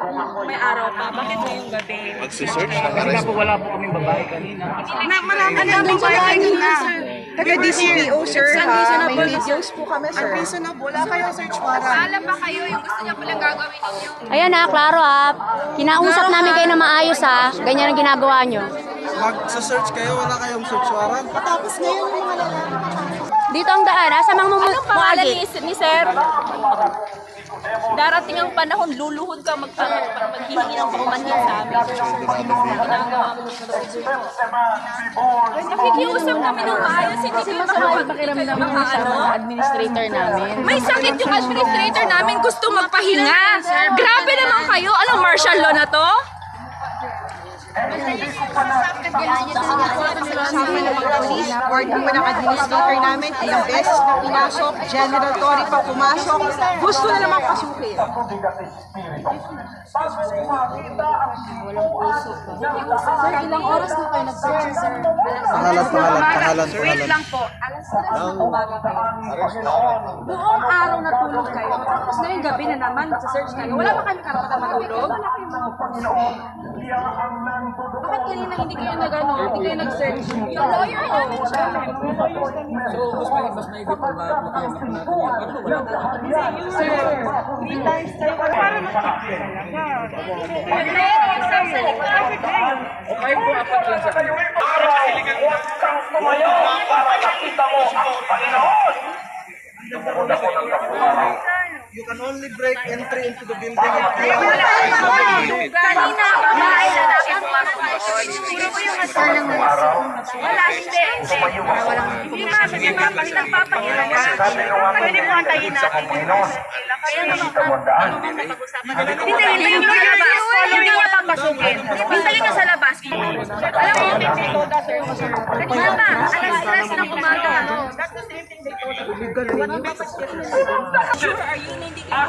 May araw pa. Bakit ngayong gabi? Magsisearch ng Kasi nga arrest. po wala po kaming babae kanina. Marami kanina. Taga-DCPO, sir, ha? May videos po kami, sir. Unreasonable. Wala kayong search warrant. Alam ba kayo yung gusto niya palang gagawin ninyo? Ayan na, klaro ha. Kinausap namin kayo na maayos ha. Ganyan ang ginagawa nyo. Mag-search kayo, wala kayong search warrant. Tapos ngayon yung mga Dito ang daan ha. Sa mga Anong pangalan mumuagi. ni Sir? Darating ang panahon, luluhod ka maghihingi ng paumanhin sa amin. Ginagawa mo. Nakikiusap kami ng maayos, hindi kayo Pakiramdam namin sa mga administrator namin. May sakit yung administrator namin, gusto magpahinga. Grabe naman kayo. Anong martial law na to? Board po ng administrator namin, ilang beses na pinasok, General Tory pa pumasok, gusto na naman pasukin. Sir, ilang oras na kayo nag-search, sir? Pangalan. Wait lang po. Alas 3 ng umaga kayo. Buong araw natulog kayo. Tapos ngayong gabi na naman, magsa-search kayo. Wala ba kayong karapatan matulog? Bakit kanina hindi kayo hindi kayo nag-search? Yung lawyer namin siya. So, mas maigit po ba? Sir, Okay po, apat lang sa kanila. You can only break entry into the building if you Kanina, bahay na natin Puro ko yung asal ng wala, hindi. Hindi nagpapahiram ka. Pwede mo antayin natin. Kaya naman hintayin mo sa labas. Hindi niya papasukin. Hintayin ka sa labas. Alam mo, mama, alas 3 ng umaga. That's the same thing they told us. Sure, are you hindi ka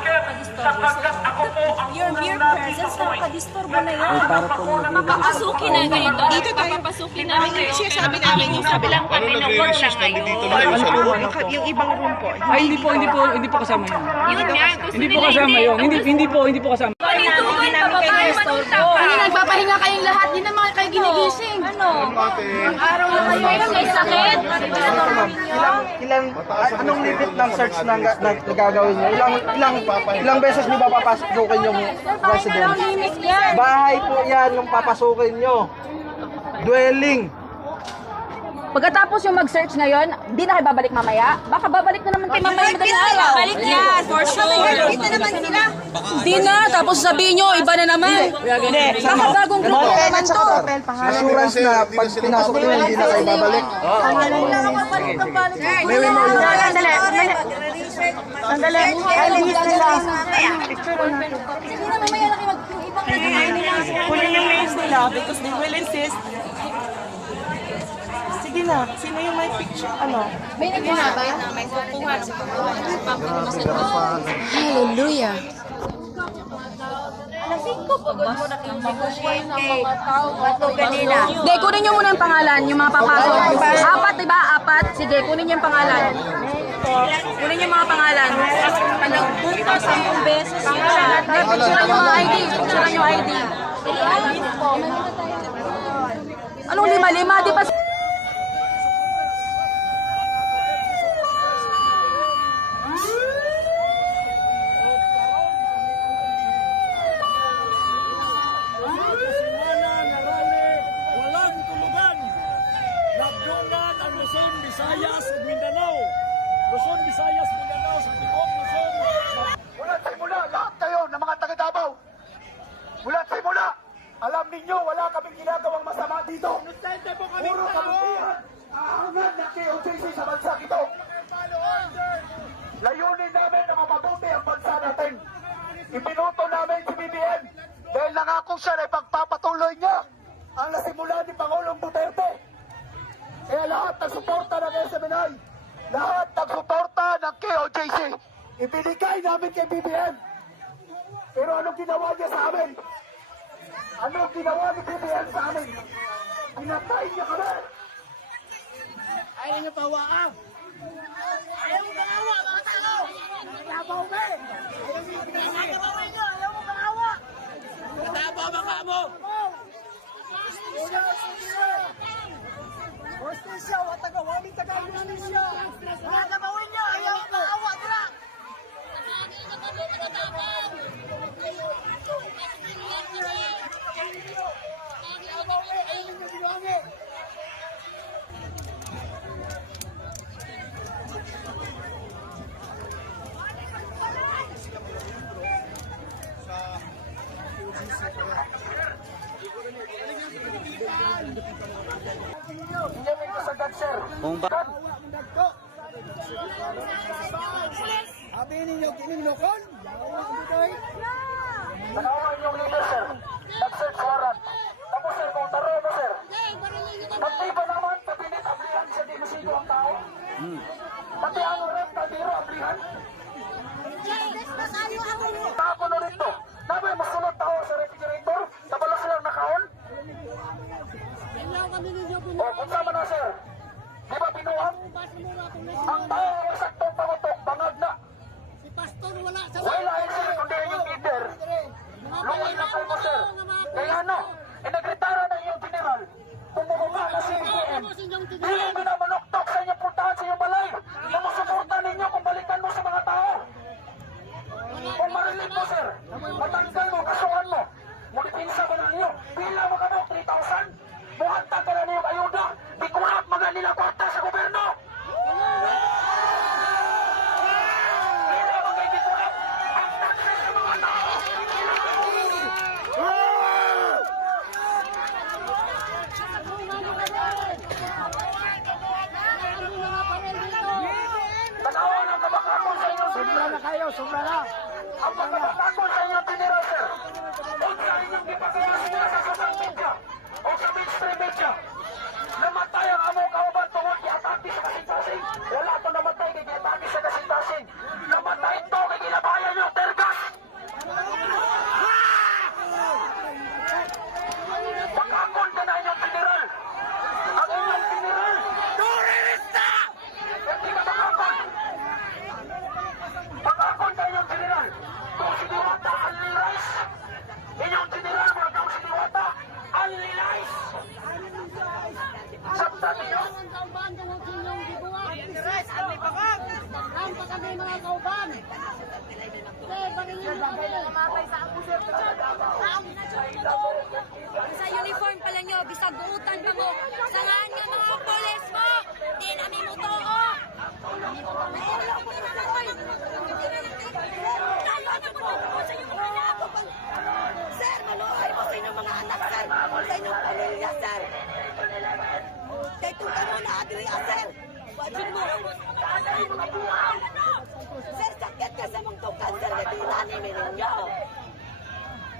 your mere presence nakakadisturbo na yan. Papapasukin na ganito. Dito tayo. Papapasukin namin kayo. Siya sabi namin yung sabi lang Ano nagre-resist? Nandito na kayo sa loob. yung ibang room po. Ay, hindi po kasama yun. Yun nga, gusto Hindi po nila kasama yun. Hindi po kasama. Panitugan, babae, manutang pa. hindi nagpapahinga kayong lahat. Hindi naman kayo ginigising. Ano? Ang araw na kayo. May sakit. Anong limit ng search na gagawin niyo? Ilang beses niyo ba papasukin yung resident? Limit yan. Bahay po yan yung papasukin niyo. Dwelling. Pagkatapos yung mag-search ngayon, hindi na kayo babalik mamaya? Baka babalik na naman kayo mamaya madaling araw. Balik yan, for sure. Kita naman sila. Hindi na, tapos sabihin nyo, iba na naman. Baka bagong grupo na naman to. Assurance na pag pinasok niyo hindi na kayo babalik. Sandali. Ay, lihis nila. Sige na, mamaya na kayo mag-ibang Kunin yung names nila because they will insist. Sige na, sino yung may picture? Ano? May nagpunabay na may kukuha. Hallelujah. Hindi, kunin nyo muna yung pangalan, yung mga papasok. Apat, diba? Apat. Sige, kunin nyo yung pangalan. Kunin nyo yung mga pangalan. Nagpunta 10 beses sila. Picturean yung mga ID. Picturean yung ID. Anong lima-lima? Di ba? Walang tulugan. Nabdungan ang Luzon, Visayas, ug Mindanao. Luzon, Visayas, Mindanao, sa Tibok, Luzon. Mula simula, lahat kayo na mga taga-Davao. Mula simula, alam ninyo, wala kaming ginagawang masama dito. Puro kabutihan. Aangat ng KOJC sa bansa ito. Layunin namin na mapabuti ang bansa natin. Ipinuto namin si BBM dahil nangako siya na ipagpapatuloy niya ang nasimula ni Pangulong Duterte. Kaya lahat ng suporta ng SMNI, lahat ng suporta ng KOJC, ibinigay namin kay BBM. Pero anong ginawa niya sa amin? Anong ginawa ni BBM sa amin? Pinatay niya kami! Ayaw niyo pawaan! Ayaw mo pangawa, mga tao! Ayaw mo pangawa! Ayaw mo pangawa! Hostisya, wataga, wami taga hostisya. Wala na mawin niya, ayaw na, awa na. Hindi may kasagad, sir. Kung ba? Sabi ninyo, gininokon? Tanawan yung leader, sir. Nag-search warrant. Tapos, sir, kung taro mo, sir. Pati ba naman, kabinet ablihan sa dinasigo ang tao? Pati ang urat, kadiro ablihan? Tako na rito. Nabi, masunod tao sa refrigerator? Tabala silang nakaon? O, kung sama na, sir. Di ba binuhat? Ang tao ang saktong pangutok, bangag na. Wala yun, sir, kundi yung leader. Luwal na kayo mo, sir. Kaya ano, inagritara ng iyong general. Pumukuha na si BBM. Hindi mo na manuktok sa inyong puntahan sa iyong balay. Na masuporta ninyo kung balikan mo sa mga tao. Kung marinig mo, sir, matanggal mo, kasuhan mo. Mulipinsa ko na ninyo. Pila mo kamo, 3,000. Buhanta ka na niyong ayuda. Di kurap mga nila kwarta sa gobyerno. Pila mo kayo di kurap. Ang taxes sa mga tao. Tanawan ang kabakakon sa inyong Sobra na kayo, sobra na. ang pagkakakon sa inyong general, sir. Huwag sa inyong ipagkayas nila sa social media o sa mainstream media. Namatay ang among kauban tungod i-atake sa kasing-kasing. Wala ito namatay kay i-atake sa kasing-kasing. Namatay ito kay ginabayan yung tergas. Pagkakon ka na inyong general. Ang inyong general, turista! Hindi ka pagkakon. Pagkakon ka inyong general. Kung siniwata, unlies. Inyong general, mga kang siniwata, unlies. Sabtan niyo? Sa uniform pala nyo, bisag buutan pa mo. Sangaan nga mga polis mo. Di namin mo to, oh. Sir, maluhay mo sa inyong mga anak, sir. Sa inyong pamilya, sir. Kaya kung ka muna, Adria, sir. Wajin mo. Sir, sakit ka sa mong tukan, sir. Natinani ninyo.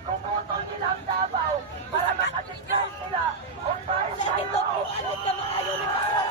Kung butol nilang Davao para makasigay sila. Kung Sir, ito po, ano ka maayon ni Pastor